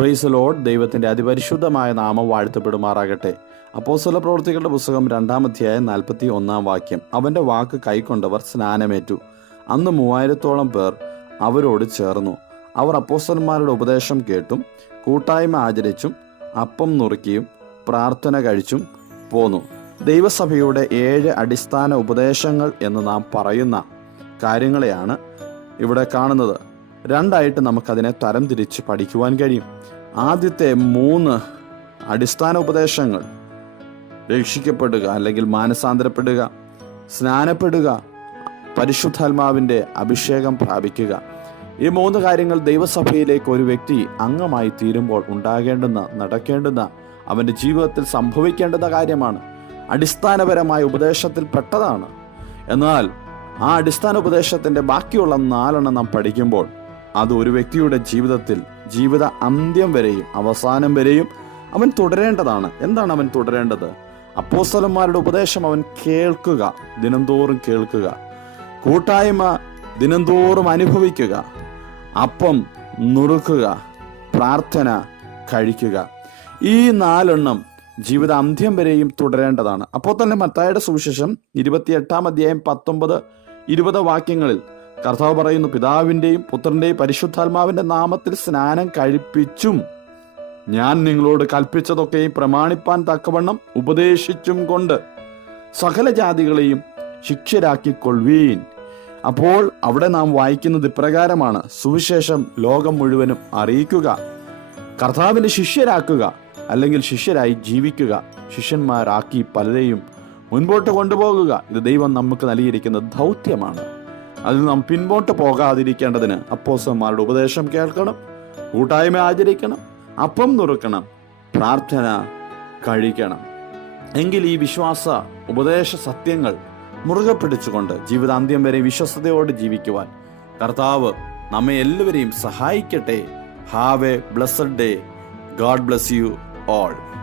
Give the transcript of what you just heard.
Praise the Lord. ദൈവത്തിൻ്റെ അതിപരിശുദ്ധമായ നാമം വാഴ്ത്തപ്പെടുമാറാകട്ടെ. അപ്പോസ്തല പ്രവൃത്തികളുടെ പുസ്തകം 2-ാം അധ്യായം 41-ാം വാക്യം. അവൻ്റെ വാക്ക് കൈക്കൊണ്ടവർ സ്നാനമേറ്റു. അന്ന് 3000-ഓളം പേർ അവരോട് ചേർന്നു. അവർ അപ്പോസ്തലന്മാരുടെ ഉപദേശം കേട്ടും കൂട്ടായ്മ ആചരിച്ചും അപ്പം നുറുക്കിയും പ്രാർത്ഥന കഴിച്ചും പോന്നു. ദൈവസഭയുടെ 7 അടിസ്ഥാന ഉപദേശങ്ങൾ എന്ന് നാം പറയുന്ന കാര്യങ്ങളെയാണ് ഇവിടെ കാണുന്നത്. രണ്ടായിട്ട് നമുക്കതിനെ തരംതിരിച്ച് പഠിക്കുവാൻ കഴിയും. ആദ്യത്തെ 3 അടിസ്ഥാന ഉപദേശങ്ങൾ: രക്ഷിക്കപ്പെടുക അല്ലെങ്കിൽ മാനസാന്തരപ്പെടുക, സ്നാനപ്പെടുക, പരിശുദ്ധാത്മാവിൻ്റെ അഭിഷേകം പ്രാപിക്കുക. ഈ 3 കാര്യങ്ങൾ ദൈവസഭയിലേക്ക് ഒരു വ്യക്തി അംഗമായി തീരുമ്പോൾ ഉണ്ടാകേണ്ടുന്ന, നടക്കേണ്ടുന്ന, അവൻ്റെ ജീവിതത്തിൽ സംഭവിക്കേണ്ടുന്ന കാര്യമാണ്. അടിസ്ഥാനപരമായ ഉപദേശത്തിൽ പെട്ടതാണ്. എന്നാൽ ആ അടിസ്ഥാന ഉപദേശത്തിൻ്റെ ബാക്കിയുള്ള 4 നാം പഠിക്കുമ്പോൾ അത് ഒരു വ്യക്തിയുടെ ജീവിതത്തിൽ ജീവിത അന്ത്യം വരെയും അവസാനം വരെയും അവൻ തുടരേണ്ടതാണ്. എന്താണ് അവൻ തുടരേണ്ടത്? അപ്പോസ്തലന്മാരുടെ ഉപദേശം അവൻ കേൾക്കുക, ദിനംതോറും കേൾക്കുക. കൂട്ടായ്മ ദിനംതോറും അനുഭവിക്കുക. അപ്പം നുറുക്കുക, പ്രാർത്ഥന കഴിക്കുക. ഈ 4 ജീവിത അന്ത്യം വരെയും തുടരേണ്ടതാണ്. അപ്പോൾ തന്നെ മത്തായിയുടെ സുവിശേഷം 28-ാം അധ്യായം 19-20 വാക്യങ്ങളിൽ കർത്താവ് പറയുന്നു, പിതാവിൻ്റെയും പുത്രൻ്റെയും പരിശുദ്ധാത്മാവിൻ്റെ നാമത്തിൽ സ്നാനം കഴിപ്പിച്ചും ഞാൻ നിങ്ങളോട് കൽപ്പിച്ചതൊക്കെയും പ്രമാണിപ്പാൻ തക്കവണ്ണം ഉപദേശിച്ചും കൊണ്ട് സകല ജാതികളെയും ശിഷ്യരാക്കിക്കൊള്ളുവീൻ. അപ്പോൾ അവിടെ നാം വായിക്കുന്നത് ഇപ്രകാരമാണ്: സുവിശേഷം ലോകം മുഴുവനും അറിയിക്കുക, കർത്താവിൻ്റെ ശിഷ്യരാക്കുക, അല്ലെങ്കിൽ ശിഷ്യരായി ജീവിക്കുക, ശിഷ്യന്മാരാക്കി പലരെയും മുൻപോട്ട് കൊണ്ടുപോകുക. ഇത് ദൈവം നമുക്ക് നൽകിയിരിക്കുന്ന ദൗത്യമാണ്. അതിൽ നാം പിൻപോട്ട് പോകാതിരിക്കേണ്ടതിന് അപ്പോസ്തലന്മാരുടെ ഉപദേശം കേൾക്കണം, കൂട്ടായ്മ ആചരിക്കണം, അപ്പം നുറുക്കണം, പ്രാർത്ഥന കഴിക്കണം. എങ്കിൽ ഈ വിശ്വാസ ഉപദേശ സത്യങ്ങൾ മുറുകെ പിടിച്ചുകൊണ്ട് ജീവിതാന്ത്യം വരെ വിശ്വസ്തയോടെ ജീവിക്കുവാൻ കർത്താവ് നമ്മെ എല്ലാവരെയും സഹായിക്കട്ടെ. Have A blessed day. God bless you all.